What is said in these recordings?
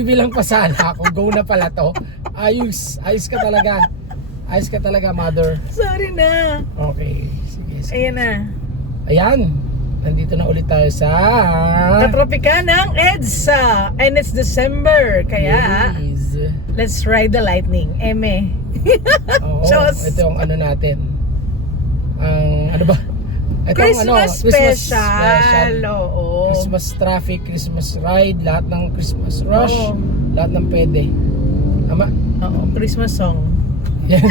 Nagbibilang pa sana ako. Go na pala to. Ayos ka talaga. Ayos ka talaga, mother. Sorry na. Okay, sige. Ayan na. Ayan. Nandito na ulit tayo sa Katropikanang EDSA. And it's December. Kaya, Yes. let's ride the lightning. Eme. Oo, Diyos. ito yung ano natin. Ang ano ba? Ito Christmas special. Oo. Christmas traffic, Christmas ride, lahat ng Christmas rush, Oo. lahat ng pwede. Tama? Oo, Christmas song. Yan.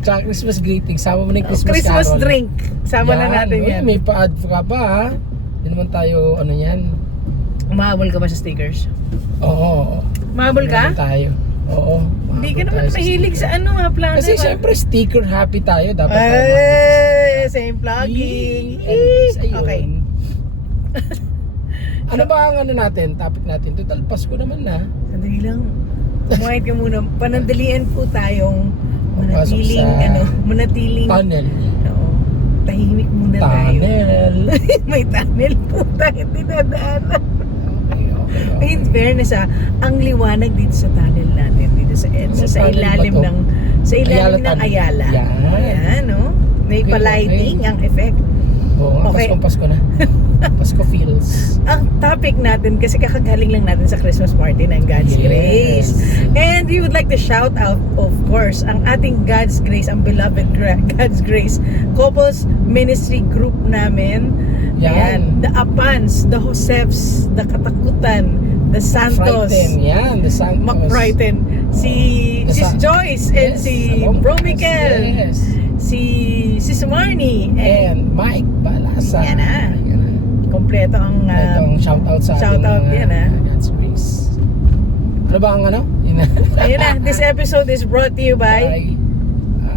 Tsaka Christmas greeting. Sama mo na yung Christmas Christmas carol. drink. Sama na natin Uy, yan. may pa-add ka pa ha. Hindi naman tayo ano yan. Umahabol ka ba sa stickers? Oo. Umahabol Hindi ka? naman tayo. Oo. Hindi ka mahabol naman tayo sa mahilig sticker. sa ano nga plano. Kasi syempre sticker happy tayo. Dapat tayo Ay, same plugging. Anyways, ayun. Okay. Ano ba ang ano natin? Topic natin. Total Pasko naman na. Sandali lang. Kumain ka muna. Panandalian po tayong Pasok sa manatiling. Tunnel. Oo. Tahimik muna tayo. Tunnel. May tunnel po tayo dinadaanan. Okay. In fairness ang liwanag dito sa tunnel natin dito sa EDSA, sa tunnel ilalim ba to? ng Ayala ng tunnel. Ayala. Yan. Ayan, no? May Okay, pa-lighting ang effect. Oo, Okay. Pasko na. Pasko feels. Ang topic natin, kasi kakagaling lang natin sa Christmas party ng God's Yes. Grace. And we would like to shout out, of course, ang ating God's Grace, ang beloved God's Grace Couples Ministry Group namin. Yan. Ayan. The Apans, the Josefs, the Katakutan, the Santos, Frighten. Yan, the Santos. McFrighten, si The Sis Sa- Joyce, and Yes, si Alongas. Bro Mikel, Yes. si Sis Marnie, And Mike Balasa. Yan na. Kompleto ang Itong shoutout sa ating shoutout mga yan, God's Grace. Ano ba ang ano? Ayun na, this episode is brought to you by Ay,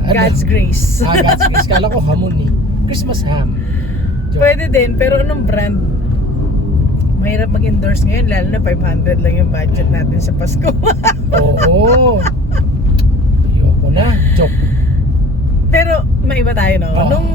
God's Grace. God's Grace. Kala ko hamon eh. Christmas ham. Joke. Pwede din, pero anong brand? Mahirap mag-endorse ngayon, lalo na 500 lang yung budget natin sa Pasko. Oo. Ayoko na. Joke. Pero maiba tayo, no? Oo. Nung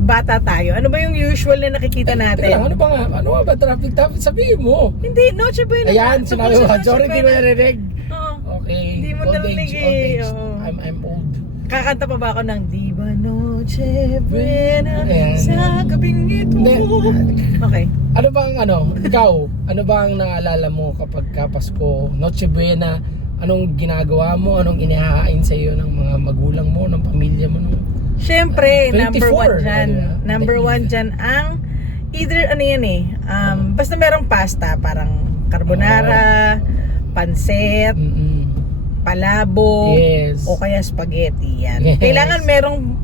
bata tayo, ano ba yung usual na nakikita Teka natin? lang, ano ba nga? Ano ba traffic topic? Sabihin mo. Hindi, Noche Buena. Ayan, sinabi mo. Tungkol sa Noche Sorry, hindi ko Buena. narinig. Oo. Okay. Hindi mo Old narinig age, eh. old age. Oo. I'm old. Kakanta pa ba ako ng Di ba Noche Buena Ayan. sa gabing ito? Hindi. Okay. Ano ba ang ano? Ikaw, ano ba ang naalala mo kapag Pasko, Noche Buena? Anong ginagawa mo? Anong inihahain sa iyo ng mga magulang mo, ng pamilya mo? Siyempre, 24, number one dyan. ano, Number the one Eve. dyan ang either ano yan eh. Basta merong pasta, parang carbonara, pansit, palabo, Yes. o kaya spaghetti yan. Yes. Kailangan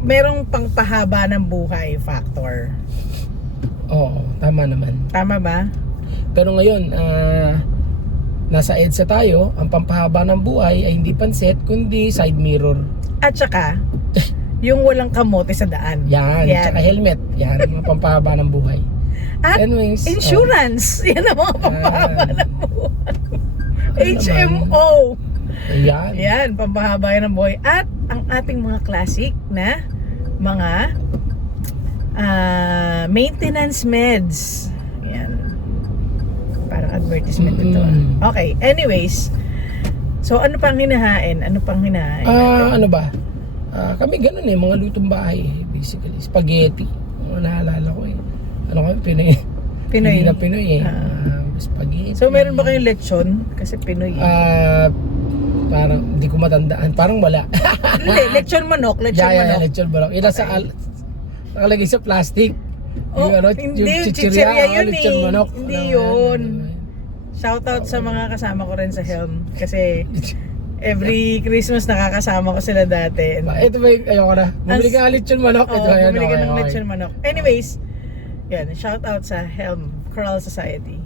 merong pangpahaba ng buhay factor. Oo, tama naman. Tama ba? Pero ngayon, nasa EDSA tayo, ang pampahaba ng buhay ay hindi pansit, kundi side mirror. At saka, yung walang kamote sa daan. Yan, tsaka helmet. Yan, mga pampahaba ng buhay. At Anyways, insurance. Yan ang mga pampahaba ng buhay. HMO. Ayan. Yan, pampahaba yan ng buhay. At ang ating mga classic na mga maintenance meds. Yan. Parang advertisement ito. Okay, anyways. So, ano pang hinahain? Ano pang hinahain? Ano ba? Kami ganun eh, mga lutong bahay eh, basically. Spaghetti. Mga naalala ko eh. Ano kami, Pinoy. Pinoy. Hindi na Pinoy eh. Spaghetti. So, meron ba kayong lechon? Kasi Pinoy. Parang, hindi ko matandaan. Parang wala. Hindi, lechon manok. Lechon manok. lechon manok. Ila sa nakalagay sa plastic. Oh, hindi, chichirya yun lechon eh. manok. Hindi yun. Shoutout sa mga kasama ko rin sa Helm. Kasi every Christmas nakakasama ko sila dati. Ito ba yung, ayoko na. Bumili ka ng lechon manok. Oo, Ito, ayan, bumili ka okay, ng okay. lechon manok. Anyways, yan, shoutout sa Helm, Coral Society.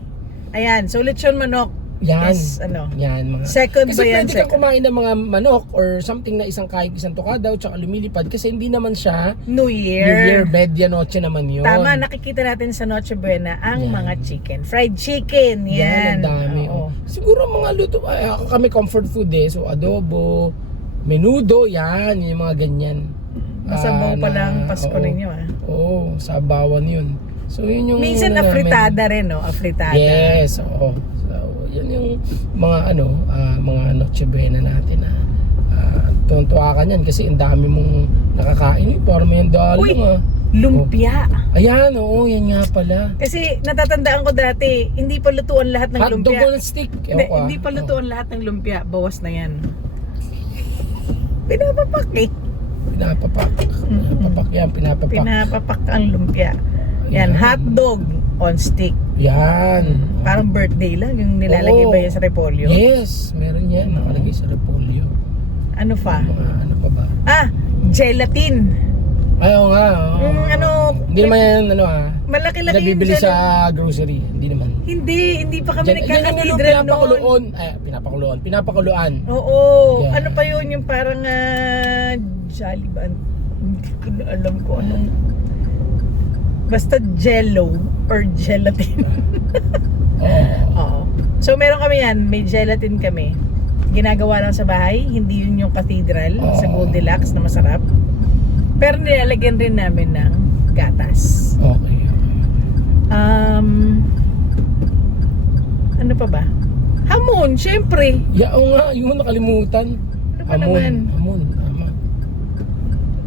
Ayan, so lechon manok Yan. is ano? Yan, mga. Second Kasi ba yan? pwede kang kumain ng mga manok or something na isang kahit isang tukadaw tsaka lumilipad kasi hindi naman siya New New Year, Year. medianoche naman yun. Tama, nakikita natin sa Noche Buena ang Yan. mga chicken. Fried chicken, Yan, yan. ang dami. Oo. Siguro mga luto, ako kami comfort food eh. So adobo, menudo, yan, yung mga ganyan. Masabaw pa lang Pasko oo. ninyo ah. Oo, sabawan yun. So yun yung Minsan ano namin. afritada rin, no? Afritada. Yes, oo. So, yan yung mga mga Noche Buena natin na tuwan-tuwa ka niyan kasi ang dami mong nakakain. Parang may dalong Uy! Lumpia. Ayan, oo, yan nga pala. Kasi natatandaan ko dati, hindi pa lutuan lahat ng Hotdog lumpia. on stick. Hindi pa lutuan lahat ng lumpia. Bawas na yan. Pinapapak eh. Pinapapak. Pinapapak yan, pinapapak. Pinapapak ang lumpia. Yan, hotdog on stick. Yan. Parang birthday lang yung nilalagay Oo. ba yan sa repolyo? Yes, meron yan. Nakalagay sa repolyo. Ano pa? Ano pa ba? Gelatin. Ayaw nga. Hindi naman yan, Malaki-laki nabibili yung sa grocery. Hindi naman. Hindi pa kami Yan yung nagkakatidral noon. Pinapakuluan. Oo. Yeah. Ano pa yun yung parang Jolly ba? Hindi ko na alam ko anong. Basta jello or gelatin. Oo. Oo. So meron kami yan. May gelatin kami. Ginagawa lang sa bahay. Hindi yun yung cathedral sa Goldilocks na masarap. Pero nilalagyan rin namin ng gatas. Okay. Ano pa ba? Hamon, syempre. Oo nga, yung nakalimutan. Ano pa naman?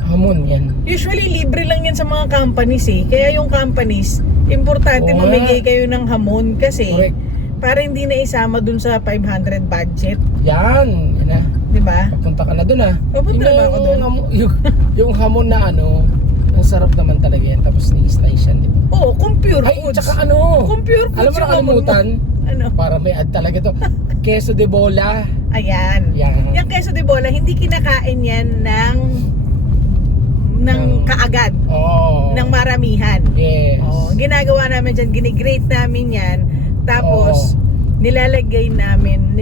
Hamon, yan. Usually, libre lang yan sa mga companies eh. Kaya yung companies, importante Oo nga. mamigay kayo ng hamon kasi Correct. para hindi na isama dun sa 500 budget. Yan na. Di ba? Papunta ka na dun Papunta na ba ako dun? Yung hamon na ang sarap naman talaga yan. Tapos ni-slice yan, di ba? Oo, kung pure Ay, foods. tsaka Kung pure foods alam mo yung nakalimutan? hamon mo. Ano? Para may add talaga to. Queso de bola. Ayan. Yan. Yung queso de bola, hindi kinakain yan ng kaagad. Oo. Ng maramihan. Yes. Oh, ginagawa namin dyan, ginigrate namin yan. Tapos, nilalagyan namin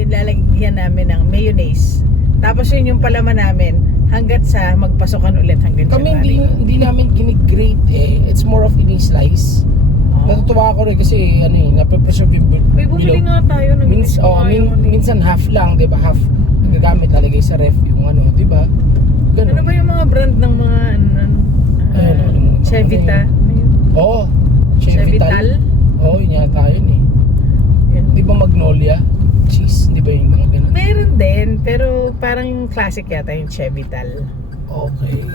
ng mayonnaise. Tapos yun yung palaman namin hanggat sa magpasokan ulit hanggang Kami January. hindi namin ginigrate eh. It's more of eating slice. Natutuwa ako rin kasi nape-preserve yung Uy, bumili nga tayo ng minsan half lang, 'di ba? Half nagagamit lalagay sa ref yung di ba? Ganun. Ano ba yung mga brand ng mga Chevita? Oo. Chevital? Oo, yun yata yun eh. Di ba Magnolia? Cheese, di ba yung mga ganun? Meron din, pero parang yung classic yata yung Chevital. Okay.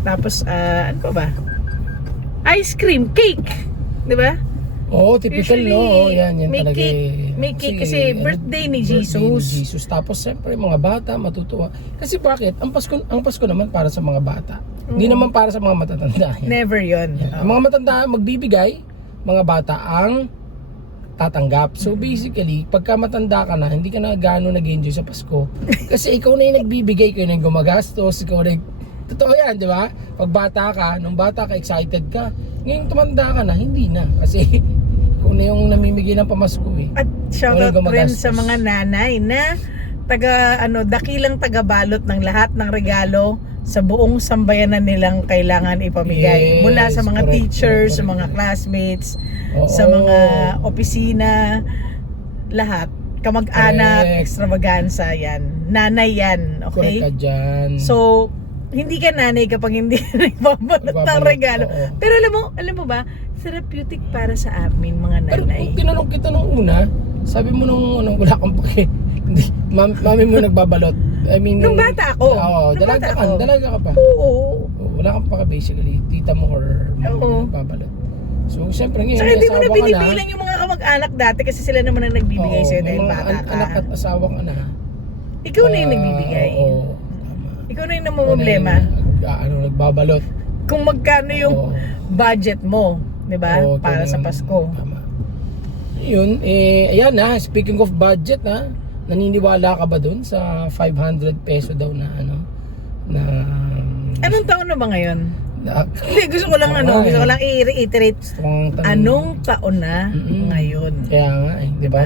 Tapos, ano pa ba? Ice cream, cake! Di ba? Oo, typical Usually, no? Yan may talaga cake. May cake kasi birthday ni Jesus. Birthday ni Jesus. Tapos siyempre mga bata matutuwa. Kasi bakit? Ang Pasko naman para sa mga bata. Hindi naman para sa mga matatanda. Yan. Never yun. Yan. Ang mga matanda magbibigay, mga bata ang tatanggap. So basically, pagka matanda ka na, hindi ka na gaano nag-enjoy sa Pasko. Kasi ikaw na yung nagbibigay, ikaw na yung gumagastos, ikaw na yung... Totoo yan, di ba? Pag bata ka, nung bata ka, excited ka. Ngayon tumanda ka na, hindi na. Kasi ikaw na yung namimigay ng pamasko eh. At shoutout rin sa mga nanay na dakilang tagabalot ng lahat ng regalo sa buong sambayanan nilang kailangan ipamigay. Yes, Mula sa mga correct, teachers, sa correct. mga classmates, Oo. sa mga opisina, lahat. Kamag-anak, Correct. extravaganza, yan. Nanay yan, Correct ka okay? dyan. So, hindi ka nanay kapag hindi nagbabalot ng Nagbabalot, regalo. oo. Pero alam mo ba, therapeutic para sa amin mga Pero nanay. kung tinanong kita nung una, sabi mo nung wala kang pake. Hindi, mami mo nagbabalot. I mean, Nung bata ako. Oo, Nung dalaga bata ka, ako. dalaga ka pa. Oo. Oo, wala kang pake basically. Tita mo or mami Oo. mo nagbabalot. So, siyempre ngayon, Saka hindi mo na asawa ka binibilang yung mga kamag-anak dati kasi sila naman ang nagbibigay Oo, sa'yo may dahil mga bata ka. anak at asawa ka na. Ikaw na yung nagbibigay. Oo, tama. Ikaw na yung Ikaw na namumblema. yung nagbabalot. Kung magkano yung Oo. budget mo, di ba? Oo, Para sa talagang- Pasko. Tama. Yun, ayan na, speaking of budget naniniwala ka ba dun sa 500 peso daw na Anong taon na ba ngayon? na, Hindi, gusto ko lang gusto ko lang i-reiterate. Anong taon na Mm-mm. ngayon? Kaya nga di ba?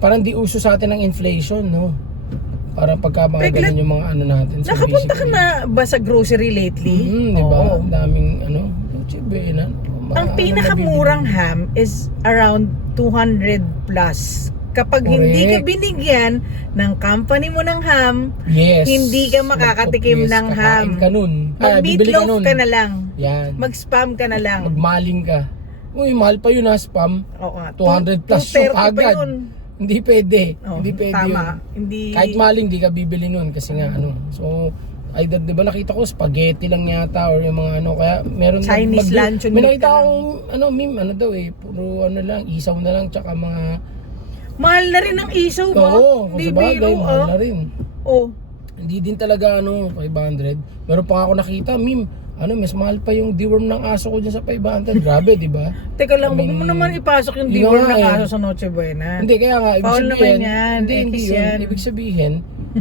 Parang di uso sa atin ang inflation, no? Parang pagka mga Teglat, ganun yung mga natin. So Nakapunta ka basically, na ba sa grocery lately? di ba? Oo. Ang daming chibe na. Ang pinakamurang ham is around 200 plus. Kapag hindi ka Correct. binigyan ng company mo ng ham, Yes. hindi ka makakatikim Yes, ng ham. kakain ka nun. Bibili Mag-meatloaf nun. ka na lang. Yan. Mag-spam ka na lang. Magmaling ka. Uy, mahal pa yun ha, spam. Oo nga. 200 plus yung 230 pa agad. yun. Hindi pwede. Oh, Hindi pwede tama. yun. Hindi... Kahit maling, di ka bibili nun kasi nga ano. So, either, di ba nakita ko, spaghetti lang yata or yung mga ano. Kaya meron... Chinese luncheon May meat nakita ka akong, ano, meme, ano daw eh. Puro ano lang, isaw na lang, tsaka mga... Mahal na rin ang isaw mo. Oo, Di kasi bagay, biro, mahal na rin. Oh. Hindi din talaga ano, 500. Meron pa ako nakita, meme, ano, mas mahal pa yung deworm ng aso ko dyan sa 500. Grabe, di ba? Teka lang, I huwag mean, mo naman ipasok yung yun deworm nga ng eh. aso sa Noche Buena. Hindi, kaya nga, ibig Foul naman sabihin, yan, hindi X yun. yan. Ibig sabihin,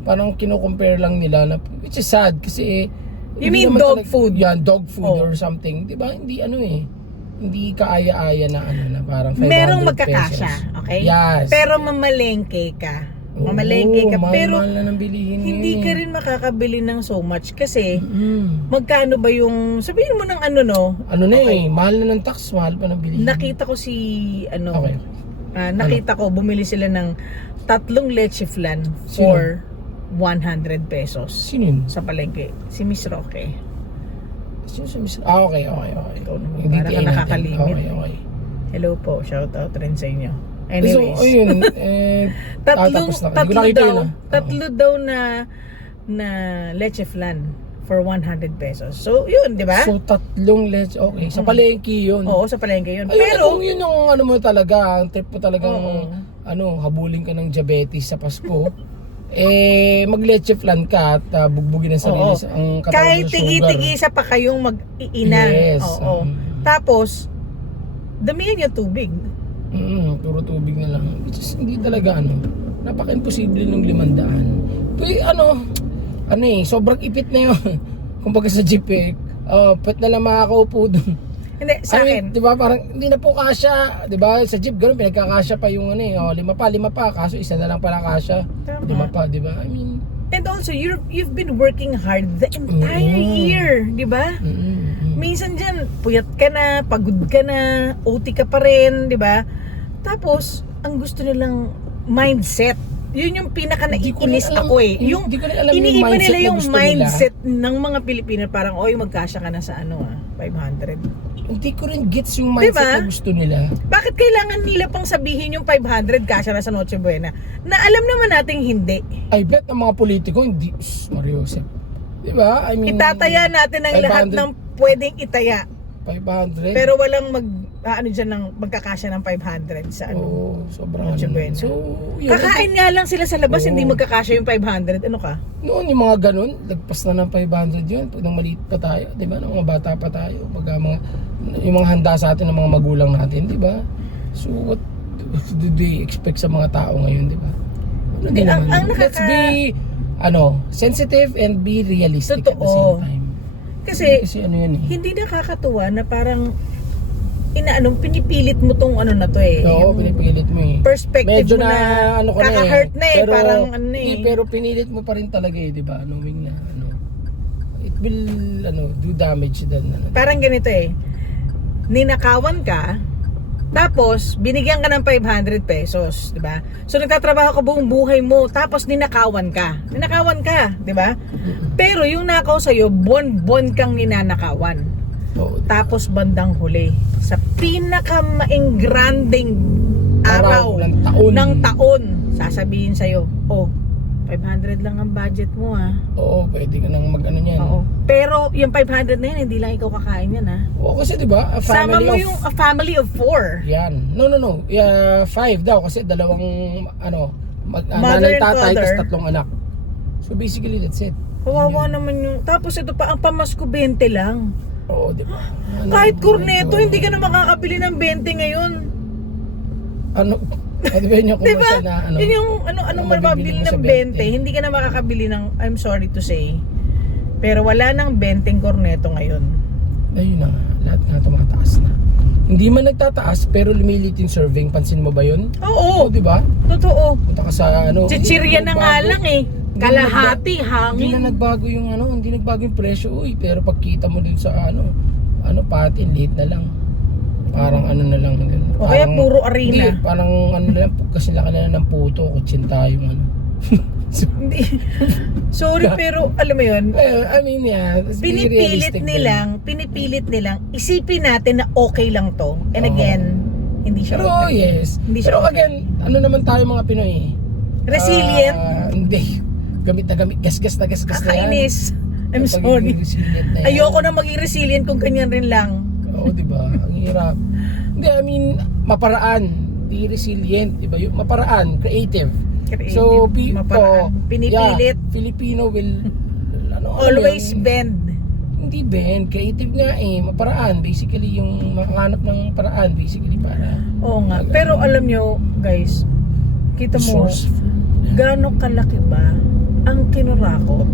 parang kino-compare lang nila na, which is sad kasi You hindi mean naman dog food? Yan, dog food Oh. or something. Di ba? Hindi ano eh. Hindi kaaya-aya na ano na parang 500 Merong pesos. magkakasya, okay? Yes. Pero mamalengke ka. Mamalengke ka. Oo, Pero mahal na ng bilihin hindi ngayon ka eh. rin makakabili ng so much kasi Mm. magkano ba yung, sabihin mo ng ano no, Ano na eh, mahal na ng tax, mahal pa ng bilihin. nakita ko si, ano, Okay. nakita ko, bumili sila ng 3 leche flan for 100 pesos Sino yun? sa palengke. Si Miss Roque. Sino si Mr. Ah, okay. Ikaw naman, Hindi para ka tiin natin. nakakalimit. Okay. Hello po, shout out rin sa inyo. So, Anyways, ayun, tatlong, tapos na. Hindi ko tatlo nakita daw, yun, ah. tatlo daw na leche flan for 100 pesos. So, yun, di ba? So, 3 leche. Okay, sa palengke yun. Oo, sa palengke yun. Ayun, Pero, kung yun yung ano mo talaga, ang trip mo talagang, Oo. ano, habulin ka ng diabetes sa Pasko, mag-leche flan ka at bugbugin ang sarili Oo. ang katawan kahit mo sa sugar. tigi-tigisa pa kayong mag-iina. Yes. Oo. Tapos, damihan yung tubig. Puro tubig na lang. Which is, hindi talaga ano, napaka-imposible ng 500. Pero sobrang ipit na yun. Kumbaga sa jeep eh, pwet na lang makakaupo dun. Hindi, sa akin. Di ba, parang hindi na po kasya. Di ba, sa jeep, ganun, pinagkakasya pa yung ano eh, 5 pa, kaso isa na lang pala kasya. Tama. 5 pa, di ba? I mean, And also, you've been working hard the entire year, di ba? Minsan dyan, puyat ka na, pagod ka na, OT ka pa rin, di ba? Tapos, ang gusto nilang mindset. Yun yung pinaka Hindi ko naiinis rin alam- ako eh. Yung hindi ko rin alam yung iniiba mindset nila na yung gusto nila. mindset ng mga Pilipino. Parang, oy, magkasya ka na sa 500. hindi ko rin gets yung mindset Diba? na gusto nila. Bakit kailangan nila pang sabihin yung 500 kasya na sa Noche Buena? Na alam naman nating hindi. I bet ng mga politiko, hindi, Mario Josep. Di ba? I mean, Itataya natin ang lahat 500. ng pwedeng itaya. 500. Pero walang magkakasya ng 500 sa ano. Oo, sobrang Noche ano. Buena. So, yun. Kakain nga lang sila sa labas, Oo. hindi magkakasya yung 500. Ano ka? Noon yung mga ganun, lagpas na ng 500 yun. Pag nang maliit pa tayo, di ba? Nung mga bata pa tayo. Yung mga handa sa atin ng mga magulang natin, di ba? So, what do they expect sa mga tao ngayon, di ba? Ano din ang naman. Let's be, sensitive and be realistic at the Totoo. same time. Kasi, Kasi ano yun eh. hindi nakakatuwa na parang pinipilit mo tong ano na to eh. Oo, Yung pinipilit mo eh. perspective Medyo mo na, ano ko na eh. kaka-hurt na eh. Pero, Parang ano na eh. pero pinilit mo pa rin talaga eh, di ba? Knowing na it will do damage then. Parang ganito eh. Ninakawan ka, tapos binigyan ka ng 500 pesos, di ba? So nagtatrabaho ka buong buhay mo, tapos ninakawan ka. Ninakawan ka, di ba? Pero yung nakaw sa'yo, bon-bon kang ninanakawan. Oo, Tapos bandang huli, sa pinakamaingranding araw ng taon, sasabihin sa'yo, oh, 500 lang ang budget mo ah. Oo, pwede ka nang mag-ano niyan. Oo. Pero yung 500 na yan, hindi lang ikaw kakain yan ah. Oo, kasi di ba? A Sama family mo of... yung a family of 4. Yan. No. 5 daw kasi dalawang Mother nanay, and tatay, father. tapos 3 anak. So basically that's it. Kawawa naman yung... Tapos ito pa, ang pamasko 20 lang. Oo, di ba? Kahit corneto, hindi ka na makakabili ng 20 ngayon. Di ba yun yung Diba? commercial na Yun yung anong mabibili mabibili mo sa ng 20, hindi ka na makakabili ng, I'm sorry to say, pero wala nang 20 corneto ngayon. Ayun na nga, lahat nga tumataas na. Hindi man nagtataas pero lumilit yung serving. Pansin mo ba yun? Oo, di ba? totoo. Punta ka sa Chichirya na nga lang eh. Kalahati, Hindi hangin. na nagbago yung hindi nagbago yung presyo. Uy, pero pagkita mo dun sa patin, late na lang. Parang na lang din. O kaya puro arena. Hindi, parang na lang, kasi laki na lang ng puto, kutsin tayo So, Hindi. Sorry, pero alam mo yun, well, I mean, yeah. Let's be realistic din. pinipilit nilang, isipin natin na okay lang to. And Oo. again, hindi siya Pero okay. yes. Hindi siya Pero okay. again, ano naman tayo mga Pinoy eh? Resilient? Hindi. Gamit na gamit. Gasgas na yan. Kakainis. I'm Kapag sorry. resilient na yan. Ayoko na maging resilient kung ganyan rin lang. Oo, di ba? Ang hirap. Hindi, I mean, maparaan. Be resilient, di ba? Yung maparaan, creative. Creative, So, maparaan. Pinipilit. Yeah, Filipino will Always yun? bend. Hindi bend, creative nga eh, maparaan. Basically, yung makahanap ng paraan, basically, para Oo nga. Pero alam nyo, guys, kita mo, resourceful. gaano kalaki ba ang kinurakot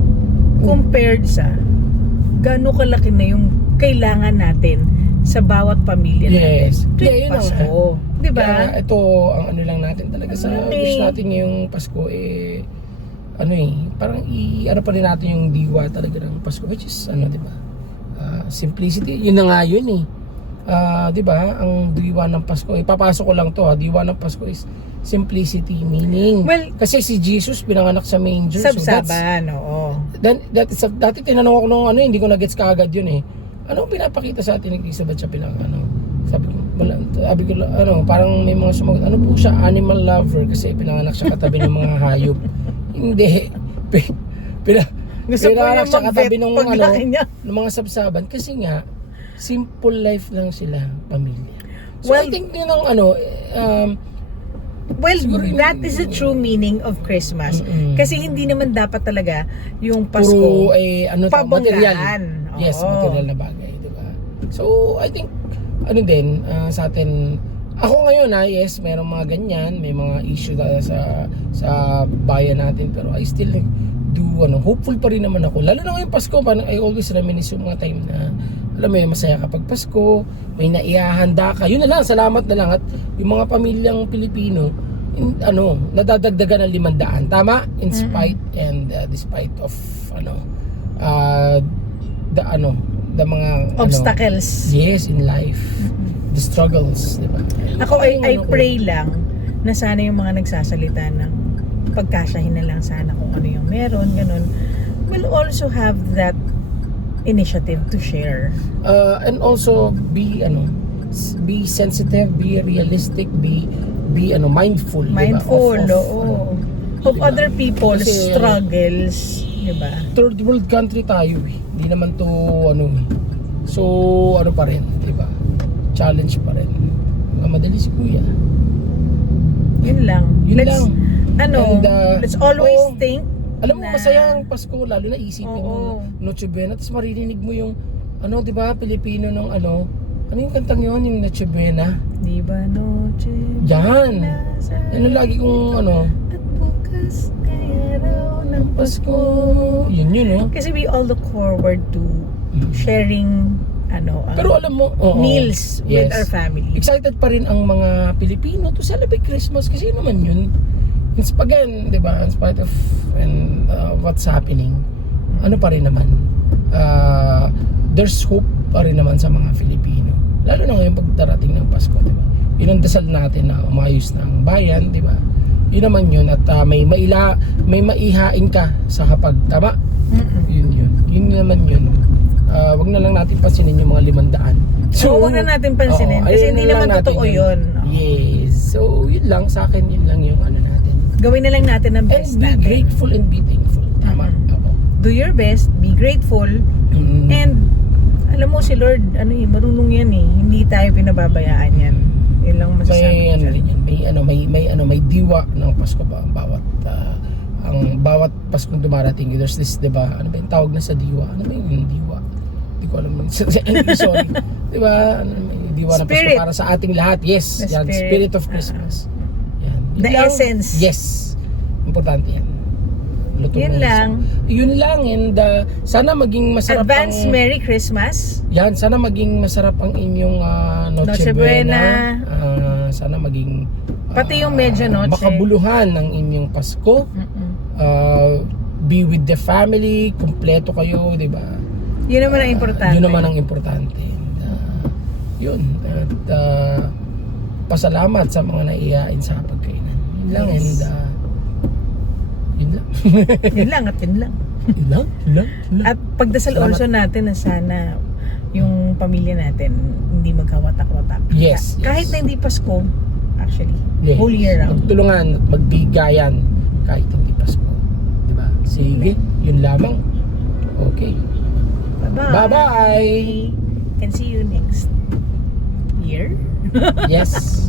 compared sa gaano kalaki na yung kailangan natin sa bawat pamilya natin. Yes. Tuwing Yeah, yun ang- Pasko. Di ba? Kaya ito, ang ano lang natin talaga sa wish natin ngayong Pasko eh, ano eh, parang ano pa rin natin yung diwa talaga ng Pasko, which is ano, di ba? Simplicity, yun na nga yun eh. Di ba? Ang diwa ng Pasko, ipapasok ko lang to ha, diwa ng Pasko is simplicity, meaning, Well, kasi si Jesus pinanganak sa manger. Sabsaban, oo. Dati tinanong ako nung ano, hindi ko na-gets kaagad yun eh. Anong pinapakita sa atin ni Cristo, ba't siya sabi ko, parang may mga sumagot, ano po siya, animal lover, kasi pinanganak siya katabi ng mga hayop. Hindi. Gusto ko Pinanganak niya siya katabi ng paglaki niya. ng mga sabsaban, kasi nga, simple life lang sila, pamilya. So Well, I think yun ang Well, siguro that is the true meaning of Christmas. Mm-mm. Kasi hindi naman dapat talaga yung Pasko puro pabonggaan. material. Yes, Oo. material na bagay, di ba? So, I think sa atin, ako ngayon yes, mayroong mga ganyan, may mga issue sa bayan natin, pero I still do hopeful pa rin naman ako. Lalo na ngayong Pasko, I always reminisce yung mga time na alam mo yun, masaya kapag Pasko, may naihahanda ka. Yun na lang, salamat na lang. At yung mga pamilyang Pilipino, nadadagdagan ng 500. Tama? In spite and despite of the mga Obstacles. yes, in life. The struggles, di ba? Ako I pray lang na sana yung mga nagsasalita ng pagkasyahin na lang sana kung ano yung meron, ganun, will also have that initiative to share. And also be sensitive, be realistic, be mindful, Mindful, diba? of Diba? other people's Kasi, struggles, di ba? third world country tayo eh. Hindi naman to so pa rin, di ba? Challenge pa rin. Madali si Kuya. Yun lang. Yun lang. Let's always think. Alam mo, na- masaya ang Pasko, lalo na isipin mo Noche Buena, tapos maririnig mo yung di ba, Pilipino ng ano yung kantang yun, yung Noche Buena. Di ba noche? Yan. nasa- Lagi kong At bukas kaya raw ng Pasko. Yun, no? Kasi we all look forward to sharing Pero alam mo, meals with yes. our family. Excited pa rin ang mga Pilipino to celebrate Christmas kasi yun naman yun. In spite, di ba, in spite of what's happening, pa rin naman, there's hope pa rin naman sa mga Filipino. Lalo na ngayon pagdarating ng Pasko, di ba? Yun ang dasal natin na umayos na ang bayan, di ba? Yun naman yun, at may maihain ka sa hapag, tama? Yun naman yun. Wag na lang natin pansinin yung mga 500. So, wag na natin pansinin kasi hindi naman totoo yun. Yes. So, yun lang sa akin, yun lang yung natin. Gawin na lang natin ang best And be natin. grateful and be thankful. Tama. Ako. Do your best, be grateful, and alam mo si Lord, marunong yan eh. Hindi tayo pinababayaan yan. Yun lang masasabi ko dyan. May diwa ng Pasko ba ang bawat Paskong dumarating, there's this, 'di ba? Ano ba yung tawag na sa diwa? Ano ba yung diwa? Hindi ko alam. Sorry. 'Di ba? Yung diwa ng Pasko Spirit. para sa ating lahat. Yes, The yan, spirit. spirit of Christmas. Yan. Yun The lang. essence. Yes. Importante yan. Lutong Yun na lang. Yun lang, and sana maging masarap Advance Merry Christmas. Yan, sana maging masarap ang inyong Noche Noche Buena. Sana maging Pati yung Medianoche. makabuluhan ng inyong Pasko. Be with the family, kumpleto kayo, di ba? Yun naman ang importante. Yun naman ang importante. And, yun. At pasalamat sa mga naiyain sa pagkainan. Yun lang, Yes. and yun lang. Yun lang at yun lang. Ilang. At pagdasal Salamat. also natin na sana yung pamilya natin hindi magkawatak-watak. Yes, Kahit yes. na hindi Pasko, actually. Yes. Whole year round. Magtulungan at magbigayan kahit hindi Pasko. Diba? Sige, yun lamang. Okay. Bye-bye. Bye-bye. Can see you next year. Yes.